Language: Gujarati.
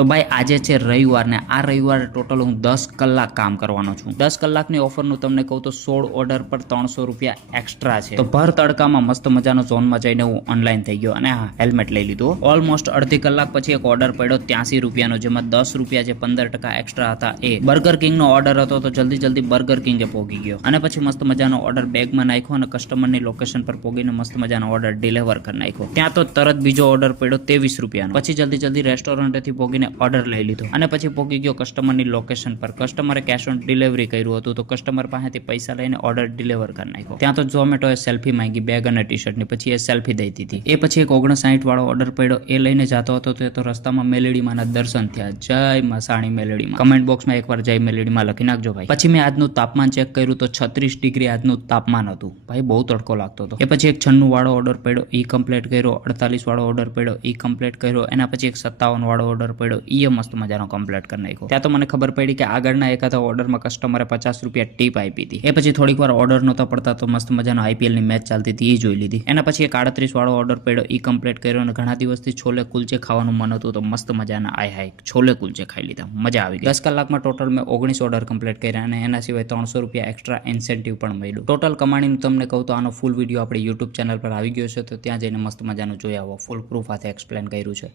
તો ભાઈ આજે છે રવિવાર ને આ રવિવારે ટોટલ હું 10 કલાક કામ કરવાનો છું। 10 કલાકની ઓફરનું તમને કહું તો 16 ઓર્ડર પર 300 રૂપિયા એક્સ્ટ્રા છે। તો ભર તડકામાં મસ્ત મજાનો ઝોનમાં જઈને હું ઓનલાઈન થઈ ગયો અને હા હેલ્મેટ લઈ લીધું। ઓલમોસ્ટ અડધી કલાક પછી એક ઓર્ડર પડ્યો 83 રૂપિયાનો, જેમાં 10 રૂપિયા જે 15% એક્સ્ટ્રા હતા એ બર્ગર કિંગનો ઓર્ડર હતો। તો જલ્દી બર્ગર કિંગે પોગી ગયો અને પછી મસ્ત મજાનો ઓર્ડર બેગમાં નાખ્યો અને કસ્ટમરની લોકેશન પર પોગીને મસ્ત મજાનો ઓર્ડર ડિલિવર કરી નાખ્યો। ત્યાં તો તરત બીજો ઓર્ડર પડ્યો 23 રૂપિયાનો। પછી જલ્દી રેસ્ટોરન્ટેથી પોગીને ઓર્ડર લઈ લીધો અને પછી પોગી ગયો કસ્ટમરની લોકેશન પર। કસ્ટમરે કેશ ઓન ડિલિવરી કર્યું હતું તો કસ્ટમર પાસેથી પૈસા લઈને ઓર્ડર ડિલિવર કરી નાખ્યો। ત્યાં તો ઝોમેટોએ સેલ્ફી માંગી બેગ અને ટી-શર્ટની, પછી એ સેલ્ફી દઈ દીધી। એ પછી એક 59 વાળો ઓર્ડર પડ્યો એ લઈને જતો હતો તો રસ્તામાં મેલેડીમાંના દર્શન થયા। જય મસાણી મેલેડીમાં, કમેન્ટ બોક્સમાં એકવાર જય મેલેડીમાં લખી નાખજો ભાઈ। પછી મેં આજનું તાપમાન ચેક કર્યું તો 36 ડિગ્રી આજનું તાપમાન હતું ભાઈ, બહુ તડકો લાગતો હતો। એ પછી એક 96 વાળો ઓર્ડર પડ્યો એ કમ્પ્લીટ કર્યો, 48 વાળો ઓર્ડર પડ્યો એ કમ્પ્લીટ કર્યો, એના પછી એક 57 વાળો ઓર્ડર પડ્યો એ મસ્ત મજાનો કમ્પ્લીટ કરી નાખ્યો। ત્યાં તો મને ખબર પડી કે આગળના એકાદા ઓર્ડરમાં કસ્ટમરે 50 રૂપિયા ટીપ આપી હતી। એ પછી થોડીક વાર ઓર્ડર નહોતા પડતા તો મસ્ત મજાનો આઈપીએલની મેચ ચાલતી હતી એ જોઈ લીધી। એના પછી એક 38 વાળો ઓર્ડર પડ્યો એ કમ્પ્લીટ કર્યો અને ઘણા દિવસથી છોલે કુલચે ખાવાનું મન હતું તો મસ્ત મજાના હાય છોલે કુલચે ખાઈ લીધા, મજા આવી ગઈ। 10 કલાકમાં ટોટલ મેં 19 ઓર્ડર કમ્પ્લીટ કર્યા અને એના સિવાય 300 રૂપિયા એક્સ્ટ્રા ઇન્સેન્ટિવ પણ મળ્યું। ટોટલ કમાણીનું તમને કહું તો આનો ફૂલ વિડીયો આપણે યુટ્યુબ ચેનલ પર આવી ગયો છે, તો ત્યાં જઈને મસ્ત મજાનું જોઈ આવો, ફૂલ પ્રૂફ હાથે એક્સપ્લેન કર્યું છે।